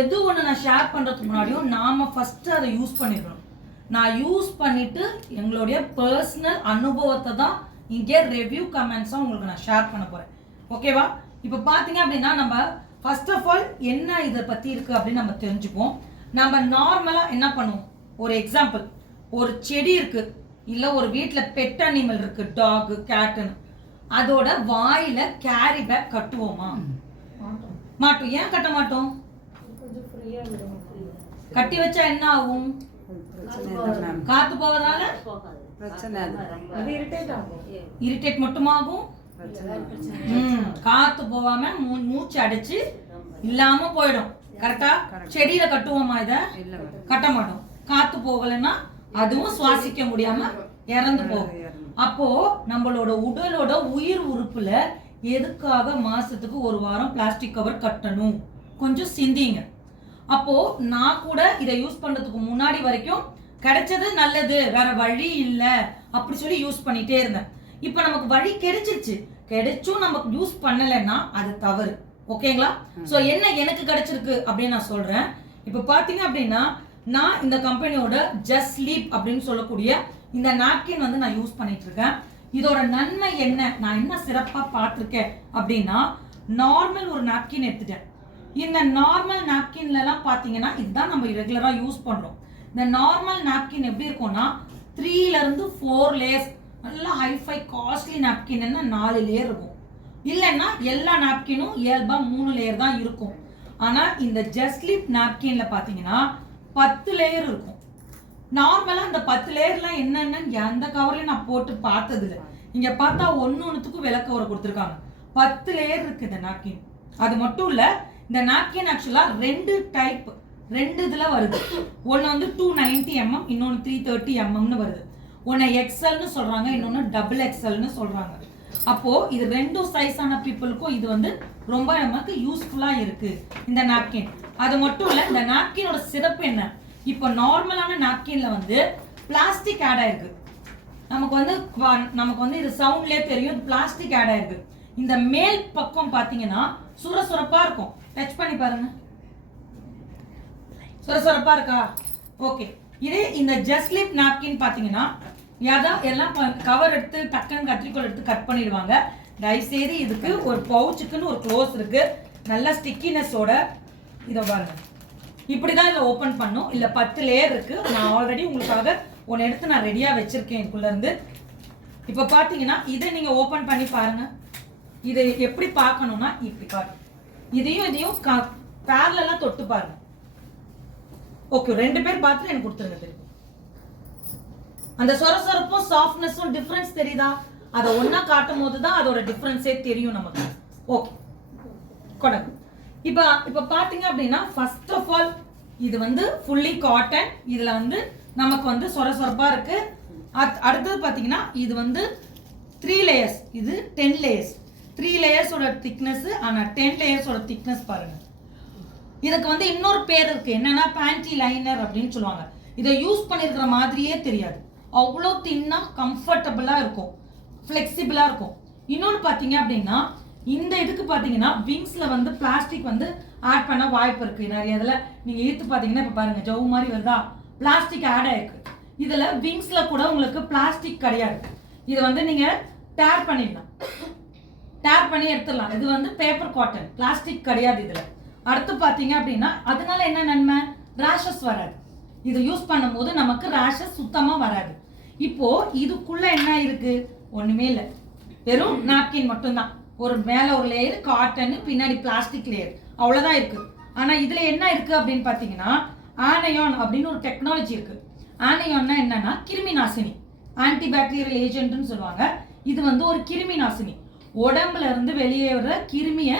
எது ஒன்று நான் ஷேர் பண்ணுறதுக்கு முன்னாடியும் நாம் ஃபஸ்ட்டு அதை யூஸ் பண்ணிக்கணும். நான் யூஸ் பண்ணிவிட்டு எங்களுடைய பர்சனல் அனுபவத்தை தான் இங்கே ரிவ்யூ கமெண்ட்ஸாக உங்களுக்கு நான் ஷேர் பண்ண போகிறேன். ஓகேவா? இப்போ பார்த்தீங்க அப்படின்னா நம்ம ஃபர்ஸ்ட் ஆஃப் ஆல் என்ன இதை பற்றி இருக்குது அப்படின்னு நம்ம தெரிஞ்சுப்போம். நம்ம நார்மலாக என்ன பண்ணுவோம், ஒரு எக்ஸாம்பிள், ஒரு செடி இருக்குது, இல்லை ஒரு வீட்டில் பெட் அனிமல் இருக்குது, டாகு கேட்டுன்னு, அதோட வாயில கேரி பேக் கட்டுவோமா? மாட்டோம். ஏன் கட்ட மாட்டோம்? கட்டி வச்சா என்ன ஆகும்? காத்து போவதால இரிட்டேட் மட்டுமாகும். காத்து போகாம மூச்சு அடைச்சு இல்லாம போயிடும். கரெக்டா? செடியில கட்டுவோமா? இத கட்ட மாட்டோம். காத்து போகலன்னா அதுவும் சுவாசிக்க முடியாம இறந்து போகும். அப்போ நம்மளோட உடலோட உயிர் உறுப்புல எதுக்காக மாசத்துக்கு ஒரு வாரம் பிளாஸ்டிக் கவர் கட்டணும்? கொஞ்சம் சிந்திங்க. அப்போ நான் கூட இதை யூஸ் பண்றதுக்கு முன்னாடி வரைக்கும் கிடைச்சது நல்லது, வேற வழி இல்லை அப்படி சொல்லி யூஸ் பண்ணிட்டே இருந்தேன். இப்ப நமக்கு வழி கிடைச்சிருச்சு, கிடைச்சும் நமக்கு யூஸ் பண்ணலைன்னா அது தவறு. ஓகேங்களா? சோ என்ன எனக்கு கிடைச்சிருக்கு அப்படின்னு நான் சொல்றேன். இப்ப பாத்தீங்க அப்படின்னா நான் இந்த கம்பெனியோட ஜஸ்ட் ஸ்லீப் அப்படின்னு சொல்லக்கூடிய இந்த நாப்கின் வந்து நான் யூஸ் பண்ணிட்டு இருக்கேன். இதோட நன்மை என்ன, நான் என்ன சிறப்பா பார்த்திருக்கேன் அப்படின்னா, நார்மல் ஒரு நாப்கின் எடுத்துட்டேன். இந்த நார்மல் நாப்கின்ல எல்லாம் பாத்தீங்கன்னா இதுதான் நம்ம ரெகுலரா யூஸ் பண்றோம். இந்த நார்மல் நாப்கின் எப்படி இருக்கும்னா 3ல இருந்து 4 லேயர்ஸ், நல்ல ஹைஃபை காஸ்ட்லி நாப்கின் 4 லேயர் இருக்கும். இல்லைன்னா எல்லா நாப்கினும் இயல்பா 3 லேயர் தான் இருக்கும். ஆனா இந்த ஜஸ்ட் ஸ்லீப் நாப்கின்ல பாத்தீங்கன்னா 10 லேயர் இருக்கும். நார்மலா இந்த 10 லேயர்லாம் என்னன்னு எந்த கவர்லயும் நான் போட்டு பார்த்தது இல்லை. இங்க பார்த்தா ஒன்னுத்துக்கும் விலை கவர் கொடுத்துருக்காங்க. 10 லேயர் இருக்கு இந்த நாப்கின். அது மட்டும் இல்ல, இந்த நாப்கின் ஆக்சுவலா 2 டைப், 2 இதுல வருது. ஒன்னு வந்து 290 mm, இன்னொன்னு 330 mm வருது. ஒன்னு எக்ஸ்எல்னு சொல்றாங்க, இன்னொன்னு டபுள் எக்ஸ்எல்னு சொல்றாங்க. அப்போ இது 2 சைஸான பீப்புளுக்கும் இது வந்து ரொம்ப நமக்கு யூஸ்ஃபுல்லா இருக்கு இந்த நாப்கின். அது மட்டும் இல்ல, இந்த நாப்கினோட சிறப்பு என்ன, இப்போ நார்மலான நாப்கின்ல வந்து பிளாஸ்டிக் ஆட் ஆயிருக்கு. நமக்கு வந்து இது சவுண்ட்லயே தெரியும் பிளாஸ்டிக் ஆட் ஆயிருக்கு. இந்த மேல் பக்கம் பாத்தீங்கன்னா சுரசுரப்பா இருக்கும். டச் பண்ணி பாருங்க, சுரசுரப்பா இருக்கா? ஓகே. இதே இந்த ஜஸ்ட் ஸ்லீப் நாப்கின் பாத்தீங்கன்னா எல்லாம் கவர் எடுத்து டக்குன்னு கத்திரிக்கோல் எடுத்து கட் பண்ணிடுவாங்க. தயவுசெய்து இதுக்கு ஒரு பவுச்சுக்குன்னு ஒரு க்ளோஸ் இருக்கு, நல்ல ஸ்டிக்கினஸோட. இதை பாருங்க, இப்படிதான் இதை ஓபன் பண்ணும். இல்ல 10 லேயர் இருக்கு. நான் ஆல்ரெடி உங்களுக்காக ஒன்னு எடுத்து நான் ரெடியா வச்சிருக்கேன் இதுக்குள்ள இருந்து. இப்ப பாத்தீங்கன்னா இதை நீங்க ஓபன் பண்ணி பாருங்க. இதை எப்படி பார்க்கணும்னா இப்படி பாருங்க, இதையும் பேரலா தொட்டு பாருங்க. ஓகே, 2 பேர் பார்த்துட்டு எனக்கு கொடுத்துருங்க. தெரியும் அந்த சொரசொரப்பும் சாஃப்ட்னஸும் டிஃபரன்ஸ் தெரியுதா? அதை ஒன்னா காட்டும் போதுதான் அதோட டிஃபரன்ஸே தெரியும் நமக்கு. ஓகே, கொடகு. இப்ப பாத்தீங்க அப்படின்னா ஃபர்ஸ்ட் ஆஃப் ஆல் இது வந்து ஃபுல்லி காட்டன். இதுல வந்து நமக்கு வந்து சொரசொரப்பா இருக்கு. அடுத்தது பாத்தீங்கன்னா இது வந்து 3 லேயர்ஸ், இது 10 லேயர்ஸ். 3 லேயர்ஸோட திக்னஸ், ஆனா 10 லேயர்ஸோட திக்னஸ் பாருங்க. இதுக்கு வந்து இன்னொரு பேர் இருக்கு, என்னன்னா பேண்டி லைனர் அப்படின்னு சொல்லுவாங்க. இதை யூஸ் பண்ணிருக்கிற மாதிரியே தெரியாது, அவ்வளோ தின்னா கம்ஃபர்டபுளா இருக்கும், ஃபிளெக்சிபிளா இருக்கும். இன்னொன்னு பாத்தீங்க அப்படின்னா இந்த இதுக்கு பாத்தீங்கன்னா விங்ஸ்ல வந்து பிளாஸ்டிக் வந்து ஆட் பண்ண வாய்ப்பு இருக்கு நிறைய. இதுல நீங்க ஈர்த்து பாத்தீங்கன்னா இப்ப பாருங்க ஜவு மாதிரி வருதா, பிளாஸ்டிக் ஆட் ஆயிருக்கு. இதுல விங்ஸ்ல கூட உங்களுக்கு பிளாஸ்டிக் கிடையாது. இது வந்து நீங்க டேர் பண்ணிடலாம், டேர் பண்ணி எடுத்துடலாம். இது வந்து பேப்பர் காட்டன், பிளாஸ்டிக் கிடையாது இதுல. அடுத்து பாத்தீங்க அப்படின்னா அதனால என்ன நன்மை, ரேஷஸ் வராது. இது யூஸ் பண்ணும்போது நமக்கு ரேஷஸ் சுத்தமா வராது. இப்போ இதுக்குள்ள என்ன இருக்கு, ஒண்ணுமே இல்லை, வெறும் நாப்கின் மட்டும்தான். ஒரு மேல ஒரு லேயர் காட்டன், பின்னாடி பிளாஸ்டிக் லேயர், அவ்வளவுதான் இருக்கு. ஆனா இதுல என்ன இருக்கு அப்படின்னு பாத்தீங்கன்னா ஆனையான் அப்படின்னு ஒரு டெக்னாலஜி இருக்கு. ஆனையான்னா என்னன்னா கிருமி நாசினி, ஆன்டிபாக்டீரியல் ஏஜென்ட்னு சொல்லுவாங்க. இது வந்து ஒரு கிருமி நாசினி, உடம்புல இருந்து வெளியே வர கிருமியை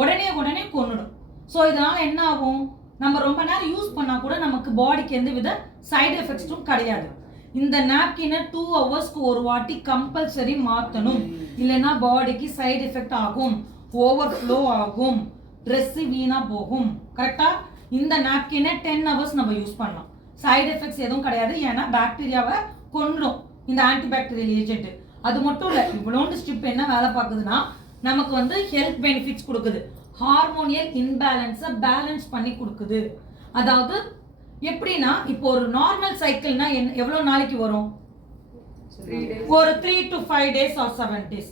உடனே கொன்னுடும். ஸோ இதனால என்ன ஆகும், நம்ம ரொம்ப நேரம் யூஸ் பண்ணா கூட நமக்கு பாடிக்கு எந்த வித சைடு எஃபெக்ட்ஸும் கிடையாது. இந்த நாப்கினை 2 ஹவர்ஸ்க்கு ஒரு வாட்டி கம்பல்சரி மாற்றணும், இல்லைன்னா பாடிக்கு சைடு எஃபெக்ட் ஆகும், ஓவர் ஃப்ளோ ஆகும், ட்ரெஸ் வீணா போகும். கரெக்டா? இந்த நாப்கினை 10 ஹவர்ஸ் நம்ம யூஸ் பண்ணலாம், சைடு எஃபெக்ட்ஸ் எதுவும் கிடையாது. ஏன்னா பாக்டீரியாவை கொன்னுடும் இந்த ஆன்டிபாக்டீரியல் ஏஜென்ட். அது மட்டும் இல்லை, இவ்வளோண்டு ஸ்ட்ரிப் என்ன வேலை பார்க்குதுன்னா நமக்கு வந்து ஹெல்த் பெனிஃபிட்ஸ் கொடுக்குது. ஹார்மோனியல் இன்பேலன்ஸை பேலன்ஸ் பண்ணி கொடுக்குது. அதாவது எப்படின்னா இப்போ ஒரு நார்மல் சைக்கிள்னா எவ்வளவு நாளைக்கு வரும்? ஒரு 3 to 5 days or 7 days.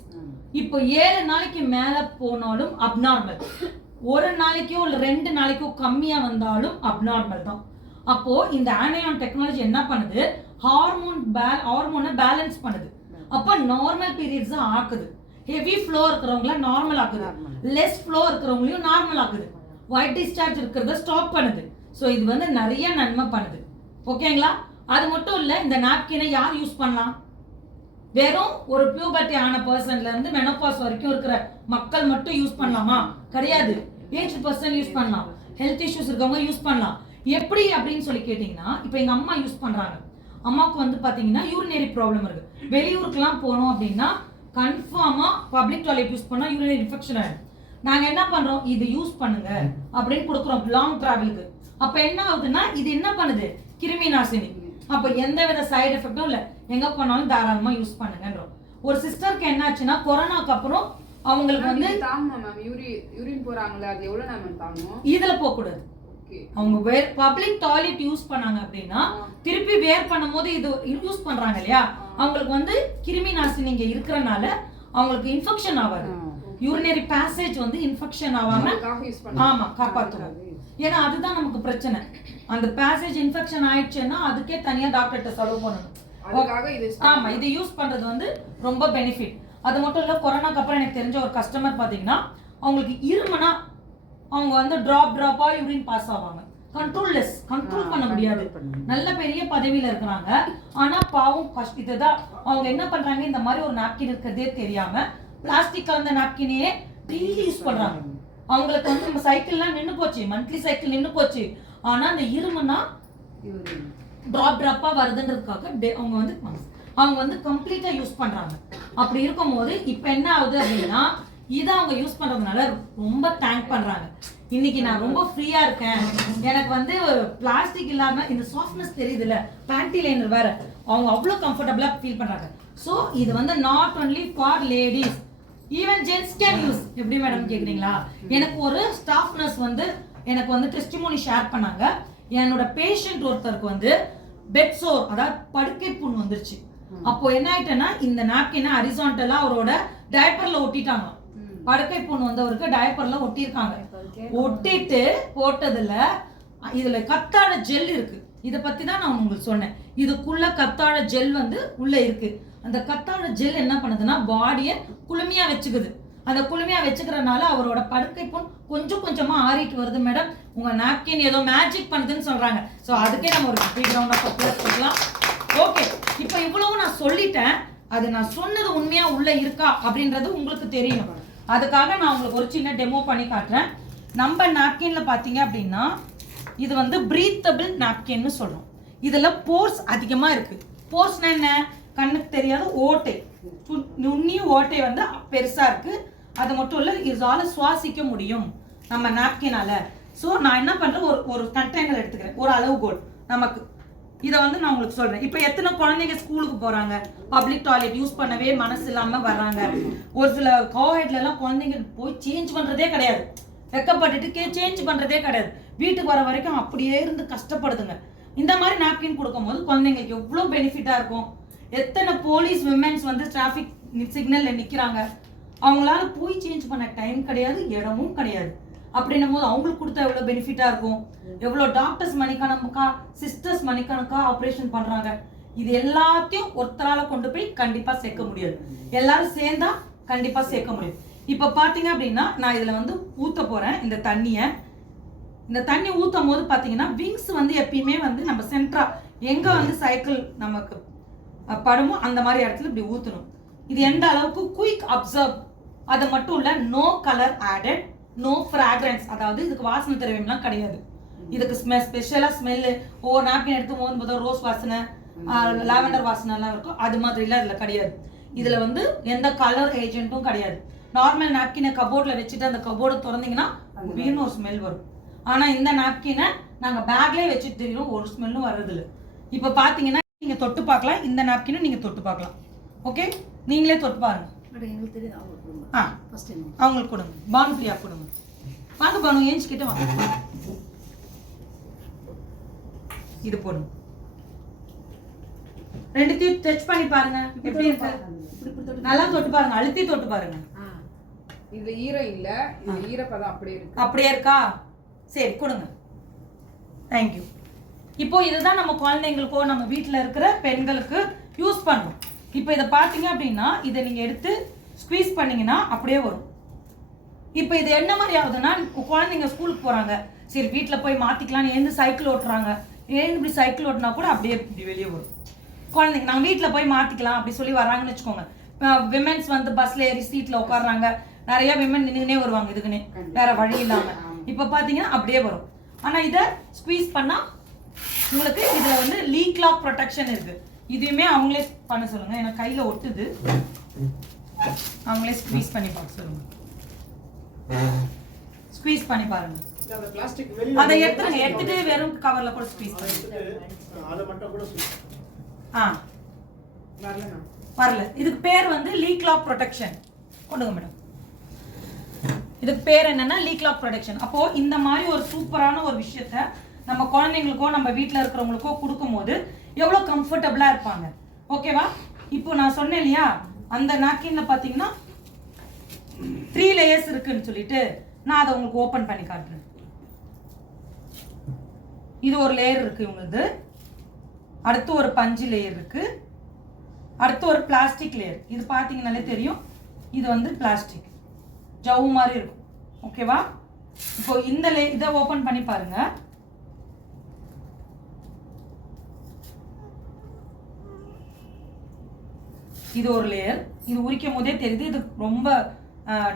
இப்போ 7 நாளைக்கு மேல போனாலும் அப்நார்மல், ஒரு நாளைக்கோ இல்ல 2 நாளைக்கோ கம்மியா வந்தாலும் அப்நார்மல் தான். அப்போ இந்த ஆனியான் டெக்னாலஜி என்ன பண்ணுது? ஹார்மோனை பேலன்ஸ் பண்ணுது. அப்போ நார்மல் பீரியட்ஸ் ஆக்குது. ஹெவி ஃப்ளோ இருக்கிறவங்கள நார்மல் ஆக்குது, லெஸ் ஃப்ளோ இருக்கிறவங்களையும் நார்மல் ஆக்குது. ஒயிட் டிஸ்சார்ஜ் இருக்கிறத ஸ்டாப் பண்ணுது. ஸோ இது வந்து நிறைய நன்மை பண்ணுது. ஓகேங்களா? அது மட்டும் இல்ல, இந்த நாப்கினை யார் யூஸ் பண்ணலாம்? வெறும் ஒரு பியூபர்ட்டி ஆன பர்சன்ல இருந்து மெனோபாஸ் வரைக்கும் இருக்கிற மக்கள் மட்டும் யூஸ் பண்ணலாமா? கிடையாது. ஏஜ் பர்சன் யூஸ் பண்ணலாம், ஹெல்த் இஷ்யூஸ் இருக்கவங்க யூஸ் பண்ணலாம். எப்படி அப்படின்னு சொல்லி கேட்டீங்கன்னா, இப்போ எங்க அம்மா யூஸ் பண்றாங்க. அம்மாவுக்கு வந்து பாத்தீங்கன்னா யூரினரி ப்ராப்ளம் இருக்கு. வெளியூருக்குலாம் போனோம் அப்படின்னா கன்ஃபார்மா பப்ளிக் டாய்லெட் யூஸ் பண்ணா யூரினரி இன்ஃபெக்ஷன் ஆயிடும். நாங்க என்ன பண்றோம்? இது யூஸ் பண்ணுங்க அப்படின்னு கொடுக்குறோம் லாங் டிராவலுக்கு. அப்ப என்ன ஆகுதுன்னா, இது என்ன பண்ணுது? கிருமி நாசினி. அப்ப எந்த வித சைடு எஃபெக்டும் இல்ல, எங்க போனாலும் தாராளமா யூஸ் பண்ணுங்கன்றோம். ஒரு சிஸ்டருக்கு என்ன ஆச்சுன்னா, கொரோனாக்கு அப்புறம் அவங்களுக்கு வந்து யூரின் போறாங்களே, அது எவ்வளவு நேரம் தாங்கும்? இதுல போக கூடாது. அவங்க பப்ளிக் டாய்லெட் யூஸ் பண்ணாங்க அப்படின்னா திருப்பி வேர் பண்ணும்போது இது யூஸ் பண்றாங்க இல்லையா, அவங்களுக்கு வந்து கிருமி நாசினி இங்க இருக்கிறனால அவங்களுக்கு இன்ஃபெக்ஷன் ஆகாது. யூரினரி பேசேஜ் வந்து இன்ஃபெக்ஷன் ஆகாம ஆமா காப்பாத்தும். ஏன்னா அதுதான் நமக்கு பிரச்சனை. அந்த பேசேஜ் இன்ஃபெக்ஷன் ஆயிடுச்சுன்னா அதுக்கே தனியா டாக்டர்கிட்ட செலவு பண்ணணும். ஆமா, இது யூஸ் பண்றது வந்து ரொம்ப பெனிஃபிட். அது மட்டும் இல்ல, கொரோனாக்கு அப்புறம் எனக்கு தெரிஞ்ச ஒரு கஸ்டமர் பாத்தீங்கன்னா, அவங்களுக்கு இருமனா அவங்க வந்து டிராப்பா யூரின் பாஸ் ஆவாங்க. கண்ட்ரோல் பண்ண முடியாது. நல்ல பெரிய பதவியில இருக்கிறாங்க. ஆனா பாவம் இதுதான் அவங்க என்ன பண்றாங்க, இந்த மாதிரி ஒரு நாப்கின் இருக்கிறதே தெரியாம பிளாஸ்டிக் கலந்த நாப்கினையே டெய்லி யூஸ் பண்றாங்க. அவங்களுக்கு வந்து நம்ம சைக்கிள்லாம் நின்று போச்சு, மந்த்லி சைக்கிள் நின்று போச்சு. ஆனா அந்த இருமுனா டிராப்பா வருதுன்றதுக்காக அவங்க வந்து கம்ப்ளீட்டா யூஸ் பண்றாங்க. அப்படி இருக்கும்போது இப்ப என்ன ஆகுது அப்படின்னா, இதை அவங்க யூஸ் பண்றதுனால ரொம்ப தேங்க் பண்றாங்க. இன்னைக்கு நான் ரொம்ப ஃப்ரீயா இருக்கேன், எனக்கு வந்து பிளாஸ்டிக் இல்லாம இந்த சாஃப்ட்னஸ் தெரியுதுல்ல, பேண்டி லைனர் வேற, அவங்க அவ்வளவு கம்ஃபர்டபுளா ஃபீல் பண்றாங்க. ஸோ இது வந்து not only for ladies, even gents can use. எப்படி மேடம் கேக்குறீங்களா? எனக்கு ஒரு ஸ்டாஃப் நர்ஸ் வந்து எனக்கு வந்து டெஸ்டிமோனி ஷேர் பண்ணாங்க. என்னோட பேஷண்ட் ஒருத்தருக்கு வந்து பெட் சோர், அதாவது படுக்கை புண் வந்துருச்சு. அப்போ என்ன ஆயிட்டேன்னா, இந்த நாப்கினை ஹரிசான்டலா அவரோட டயப்பர்ல ஒட்டிட்டாங்க. படுக்கை புண் வந்தவருக்கு டயப்பர்ல ஒட்டியிருக்காங்க. ஒட்டிட்டு போட்டதுல இதுல கத்தாழ ஜெல் இருக்கு. இத பத்தி தான் நான் உங்களுக்கு சொன்னேன். இதுக்குள்ள கத்தாழ ஜெல் வந்து உள்ள இருக்கு. அந்த கத்தாழ ஜெல் என்ன பண்ணுதுன்னா, பாடியை குளுமையா வச்சுக்குது. அந்த குளுமையா வச்சுக்கிறனால அவரோட படுக்கை புண் கொஞ்சம் கொஞ்சமா ஆறிட்டு வருது. மேடம், உங்க நாப்கின் ஏதோ மேஜிக் பண்ணுதுன்னு சொல்றாங்க. ஸோ அதுக்கே நம்ம ஒரு பிக் ரவுண்ட் ஆஃப் அப்ளாஸ் கொடுக்கலாம். ஓகே, இப்போ இவ்வளவு நான் சொல்லிட்டேன். அது நான் சொன்னது உண்மையா உள்ள இருக்கா அப்படின்றது உங்களுக்கு தெரியணும். அதுக்காக நான் உங்களுக்கு ஒரு சின்ன டெமோ பண்ணி காட்டுறேன். நம்ம நாப்கின்ல பாத்தீங்க அப்படின்னா, இது வந்து பிரீத்தபிள் நாப்கின்னு சொல்றோம். இதுல போர்ஸ் அதிகமா இருக்கு. போர்ஸ்னா என்ன? கண்ணுக்கு தெரியாத ஓட்டை, நுண்ணிய ஓட்டை வந்து பெருசா இருக்கு. அது மட்டும் இல்ல, இதால சுவாசிக்க முடியும் நம்ம நாப்கினால. ஸோ நான் என்ன பண்றேன், ஒரு கண்டெய்னர் எடுத்துக்கிறேன், ஒரு அளவுகோல் நமக்கு. இதை வந்து நான் உங்களுக்கு சொல்றேன். இப்போ எத்தனை குழந்தைங்க ஸ்கூலுக்கு போறாங்க, பப்ளிக் டாய்லெட் யூஸ் பண்ணவே மனசு இல்லாம வர்றாங்க. ஒரு சில கோஹெட்ல எல்லாம் குழந்தைங்க போய் சேஞ்ச் பண்றதே கிடையாது, வெக்கப்பட்டுட்டு சேஞ்ச் பண்றதே கிடையாது. வீட்டுக்கு வர வரைக்கும் அப்படியே இருந்து கஷ்டப்படுதுங்க. இந்த மாதிரி நாப்கின் கொடுக்கும் போது குழந்தைங்களுக்கு எவ்வளவு பெனிஃபிட்டா இருக்கும். எத்தனை போலீஸ் விமென்ஸ் வந்து டிராஃபிக் சிக்னல்ல நிக்கிறாங்க, அவங்களால போய் சேஞ்ச் பண்ண டைம் கிடையாது, இடமும் கிடையாது. அப்படின்னும் போது அவங்களுக்கு கொடுத்தா எவ்வளவு பெனிஃபிட்டா இருக்கும். எவ்வளவு டாக்டர்ஸ் மணிக்கணக்கா, சிஸ்டர்ஸ் மணிக்கணக்கா ஆப்ரேஷன் பண்றாங்க. இது எல்லாத்தையும் ஒருத்தரால கொண்டு போய் கண்டிப்பா சேர்க்க முடியாது. எல்லாரும் சேர்ந்தா கண்டிப்பா சேர்க்க முடியும். இப்ப பாத்தீங்க அப்படின்னா, நான் இதுல வந்து ஊத்த போறேன் இந்த தண்ணிய. இந்த தண்ணி ஊத்தும் போது பாத்தீங்கன்னா, விங்ஸ் வந்து எப்பயுமே வந்து நம்ம சென்ட்ரா எங்க வந்து சைக்கிள் நமக்கு படுமோ அந்த மாதிரி இடத்துல இப்படி ஊத்தணும். இது எந்த அளவுக்கு குயிக் அப்சர்வ். அது மட்டும் இல்ல, no colour added, no fragrance, அதாவது இதுக்கு வாசனை திரவியம்லாம் கிடையாது. இதுக்கு ஸ்பெஷலா ஸ்மெல்லு, ஒவ்வொரு நாப்கின் எடுத்து போது ரோஸ் வாசனை, லாவெண்டர் வாசனை எல்லாம் இருக்கும். அது மாதிரி எல்லாம் இதுல கிடையாது. இதுல வந்து எந்த கலர் ஏஜென்ட்டும் கிடையாது. நார்மல் நாப்கினை கபோர்ட்ல வச்சுட்டு அந்த கபோர்டு திறந்தீங்கன்னா வீணு ஒரு ஸ்மெல் வரும். ஆனா இந்த நாப்கினை நாங்க பேக்லயே வச்சுட்டு தெரியும், ஒரு ஸ்மெல்லும் வர்றது இல்லை. இப்ப பாத்தீங்கன்னா நீங்க தொட்டு பார்க்கலாம், இந்த நாப்கினை நீங்க தொட்டு பார்க்கலாம். ஓகே, நீங்களே தொட்டு பாருங்க. அவங்களுக்கு கொடுங்க, பானுப்பிரியா கொடுங்க. வாங்க பானு ஏஞ்சிக்கிட்டு வாங்க. இது போடுங்க. ரெண்டுத்தையும் டச் பண்ணி பாருங்க எப்படி இருக்கு. நல்லா தொட்டு பாருங்க, அழுத்தி தொட்டு பாருங்க. இது ஈரம் இல்ல, இது ஈரப்பதம் அப்படியே இருக்கு. அப்படியே இருக்கா? சரி கொடுங்க. தேங்க்யூ. இப்போ இதுதான் நம்ம குழந்தைங்களுக்கோ நம்ம வீட்டில் இருக்கிற பெண்களுக்கு யூஸ் பண்ணுவோம். இப்போ இதை பார்த்தீங்க அப்படின்னா இதை நீங்கள் எடுத்து ஸ்குவீஸ் பண்ணீங்கன்னா அப்படியே வரும். இப்போ இது என்ன மாதிரி ஆகுதுன்னா குழந்தைங்க ஸ்கூலுக்கு போகிறாங்க, சரி வீட்டில் போய் மாற்றிக்கலான்னு எழுந்து சைக்கிள் ஓட்டுறாங்க, எழுந்து இப்படி சைக்கிள் ஓட்டினா கூட அப்படியே இப்படி வெளியே வரும். குழந்தைங்க நாங்கள் வீட்டில் போய் மாற்றிக்கலாம் அப்படி சொல்லி வராங்கன்னு வச்சுக்கோங்க. விமென்ஸ் வந்து பஸ்ஸில் ஏறி சீட்டில் உட்காடுறாங்க, நிறைய விமன் நின்றுனே வருவாங்க இதுக்குன்னே வேற வழி இல்லாமல். இப்போ பார்த்தீங்கன்னா அப்படியே வரும். ஆனால் இதை ஸ்குவீஸ் பண்ணால் உங்களுக்கு இதில் வந்து லீக் லாக் ப்ரொடெக்ஷன் இருக்கு. இதுவுமே அவங்களே பண்ண சொல்லுங்க, எனக்கு கையில் ஒட்டுது. அவங்களே ஸ்குவீஸ் பண்ணி பார்க்க சொல்லுங்க. ஸ்குவீஸ் பண்ணி பாருங்க. அதை எடுத்துட்டு வெறும் கவர்ல கூட ஸ்குவீஸ் வரல. இதுக்கு பேர் வந்து லீக் லாக் ப்ரொடெக்ஷன். கொடுங்க மேடம். இதுக்கு பேர் என்னன்னா லீக் லாக் ப்ரொடெக்ஷன். அப்போ இந்த மாதிரி ஒரு சூப்பரான ஒரு விஷயத்த நம்ம குழந்தைங்களுக்கோ நம்ம வீட்டில் இருக்கிறவங்களுக்கோ கொடுக்கும்போது எவ்வளோ கம்ஃபர்டபுளாக இருப்பாங்க. ஓகேவா? இப்போ நான் சொன்னேன் இல்லையா, அந்த நாப்கின்ல பார்த்தீங்கன்னா 3 லேயர்ஸ் இருக்குன்னு சொல்லிட்டு நான் அதை உங்களுக்கு ஓப்பன் பண்ணி காட்டுறேன். இது ஒரு லேயர் இருக்கு உங்களுக்கு, அடுத்து ஒரு பஞ்சு லேயர் இருக்கு, அடுத்து ஒரு பிளாஸ்டிக் லேயர். இது பார்த்தீங்கன்னாலே தெரியும், இது வந்து பிளாஸ்டிக் ஜவு மாதிரி இருக்கும். ஓகேவா? இப்போ இந்த இதை ஓப்பன் பண்ணி பாருங்க. இது ஒரு லேயர். இது உரிக்கும் போதே தெரியுது இது ரொம்ப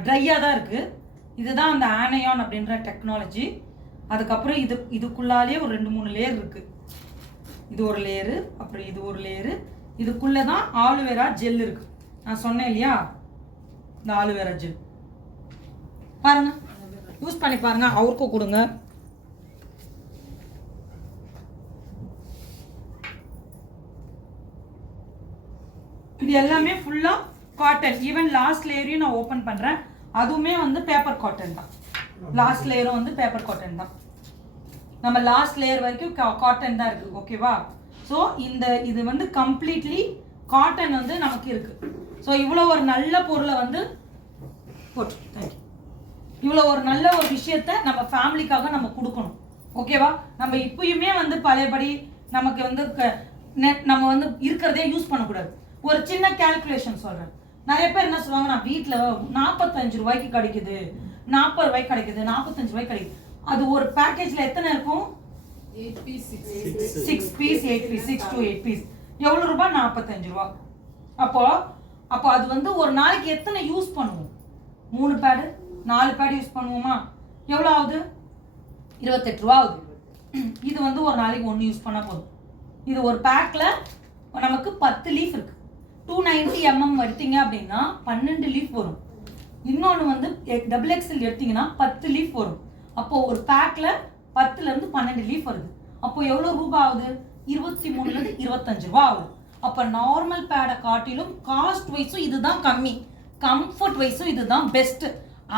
ட்ரையாக தான் இருக்கு. இதுதான் அந்த ஆனையான் அப்படின்ற டெக்னாலஜி. அதுக்கப்புறம் இதுக்குள்ளாலே ஒரு 2-3 லேயர் இருக்கு. இது ஒரு லேயரு, அப்புறம் இது ஒரு லேயரு. இதுக்குள்ளே தான் ஆலுவேரா ஜெல் இருக்கு. நான் சொன்னேன் இல்லையா, இந்த ஆலுவேரா ஜெல் பாருங்க, யூஸ் பண்ணி பாருங்க. அவருக்கும் கொடுங்க. இது எல்லாமே ஃபுல்லா காட்டன். ஈவன் லாஸ்ட் லேயரையும் நான் ஓபன் பண்றேன், அதுவுமே வந்து பேப்பர் காட்டன் தான். லாஸ்ட் லேயரும் வந்து பேப்பர் காட்டன் தான். நம்ம லாஸ்ட் லேயர் வரைக்கும் காட்டன் தான் இருக்கு. ஓகேவா? ஸோ இது வந்து கம்ப்ளீட்லி காட்டன் வந்து நமக்கு இருக்கு. ஸோ இவ்வளோ ஒரு நல்ல பொருளை வந்து போட்டு தேங்க்யூ. இவ்வளோ ஒரு நல்ல ஒரு விஷயத்த நம்ம ஃபேமிலிக்காக நம்ம கொடுக்கணும். ஓகேவா? நம்ம இப்பயுமே வந்து பழையபடி நமக்கு வந்து நம்ம வந்து இருக்கிறதே யூஸ் பண்ணக்கூடாது. ஒரு சின்ன கால்குலேஷன் சொல்கிறேன். நிறைய பேர் என்ன சொல்லுவாங்க, நான் வீட்டில் 45 ரூபாய்க்கு கிடைக்குது, 40 ரூபாய்க்கு கிடைக்குது, 45 ரூபாய்க்கு கிடைக்குது. அது ஒரு பேக்கேஜில் எத்தனை இருக்கும்? 8 piece, 6 piece, 8 piece, 6 to 8 piece. எவ்வளோ ரூபாய்? 45 ரூபா. அப்போ அது வந்து ஒரு நாளைக்கு எத்தனை யூஸ் பண்ணுவோம்? 3 பேடு 4 பேடு யூஸ் பண்ணுவோமா? எவ்வளோ ஆகுது? 28 ரூபா ஆகுது. இது வந்து ஒரு நாளைக்கு 1 யூஸ் பண்ணால் போதும். இது ஒரு பேக்கில் நமக்கு 10 லீஃப் இருக்கு. 290 mm எடுத்தீங்க அப்படின்னா 12 லீஃப் வரும். இன்னொன்று வந்து XXL எடுத்தீங்கன்னா 10 லீஃப் வரும். அப்போ ஒரு பேக்கில் 10லேருந்து 12 லீஃப் வருது. அப்போ எவ்வளோ ரூபாய் ஆகுது? 23லேருந்து 25 ரூபா ஆகுது. அப்போ நார்மல் பேடை காட்டிலும் காஸ்ட் வைஸும் இதுதான் கம்மி, கம்ஃபர்ட் வைஸும் இதுதான் பெஸ்ட்.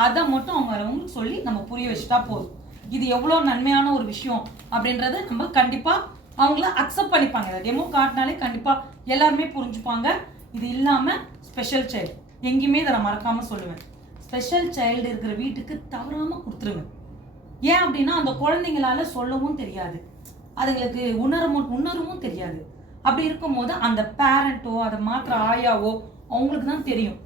அதை மட்டும் அவங்களுக்கு சொல்லி நம்ம புரிய வச்சுட்டா போதும். இது எவ்வளோ நன்மையான ஒரு விஷயம் அப்படின்றது நம்ம கண்டிப்பாக அவங்கள அக்செப்ட் பண்ணிப்பாங்க. டெமோ காட்டினாலே கண்டிப்பாக எல்லாருமே புரிஞ்சுப்பாங்க. இது இல்லாமல் ஸ்பெஷல் சைல்டு எங்கேயுமே இதை நான் மறக்காமல் சொல்லுவேன், ஸ்பெஷல் சைல்டு இருக்கிற வீட்டுக்கு தவறாமல் கொடுத்துருங்க. ஏன் அப்படின்னா அந்த குழந்தைங்களால சொல்லவும் தெரியாது, அதுங்களுக்கு உணரவும் தெரியாது. அப்படி இருக்கும்போது அந்த பேரண்ட்டோ அதை மாத்திர ஆயாவோ அவங்களுக்கு தான் தெரியும்.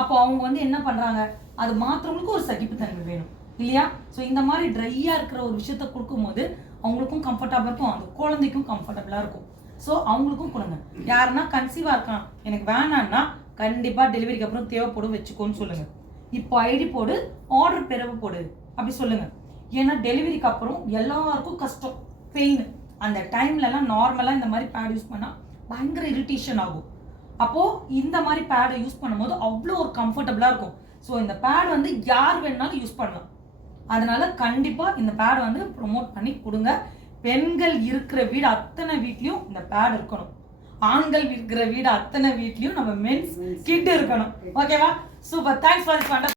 அப்போ அவங்க வந்து என்ன பண்ணுறாங்க, அது மாத்திரவங்களுக்கு ஒரு சகிப்புத்தன்மை வேணும் இல்லையா? ஸோ இந்த மாதிரி ட்ரையாக இருக்கிற ஒரு விஷயத்த கொடுக்கும்போது அவங்களுக்கும் கம்ஃபர்டபுளாக இருக்கும், அந்த குழந்தைக்கும் கம்ஃபர்டபுளாக இருக்கும். ஸோ அவங்களுக்கும் கொடுங்க. யாருன்னா கன்சீவாக இருக்கான், எனக்கு வேணான்னா கண்டிப்பாக டெலிவரிக்கு அப்புறம் தேவைப்படும் வச்சுக்கோன்னு சொல்லுங்கள். இப்போ ஐடி போடு, ஆர்டர் பிறகு போடு அப்படி சொல்லுங்கள். ஏன்னா டெலிவரிக்கு அப்புறம் எல்லாருக்கும் கஷ்டம், பெயின். அந்த டைம்லலாம் நார்மலாக இந்த மாதிரி பேட் யூஸ் பண்ணால் பயங்கர இரிட்டேஷன் ஆகும். அப்போது இந்த மாதிரி பேடை யூஸ் பண்ணும்போது அவ்வளோ ஒரு கம்ஃபர்டபுளாக இருக்கும். ஸோ இந்த பேட் வந்து யார் வேணாலும் யூஸ் பண்ணலாம். அதனால கண்டிப்பாக இந்த பேடை வந்து ப்ரொமோட் பண்ணி கொடுங்க. பெண்கள் இருக்கிற வீடு அத்தனை வீட்லேயும் இந்த பேட் இருக்கணும். ஆண்கள் இருக்கிற வீடு அத்தனை வீட்லேயும் நம்ம மென்ஸ் கிட் இருக்கணும். ஓகேவா? Super. Thanks for this wonderful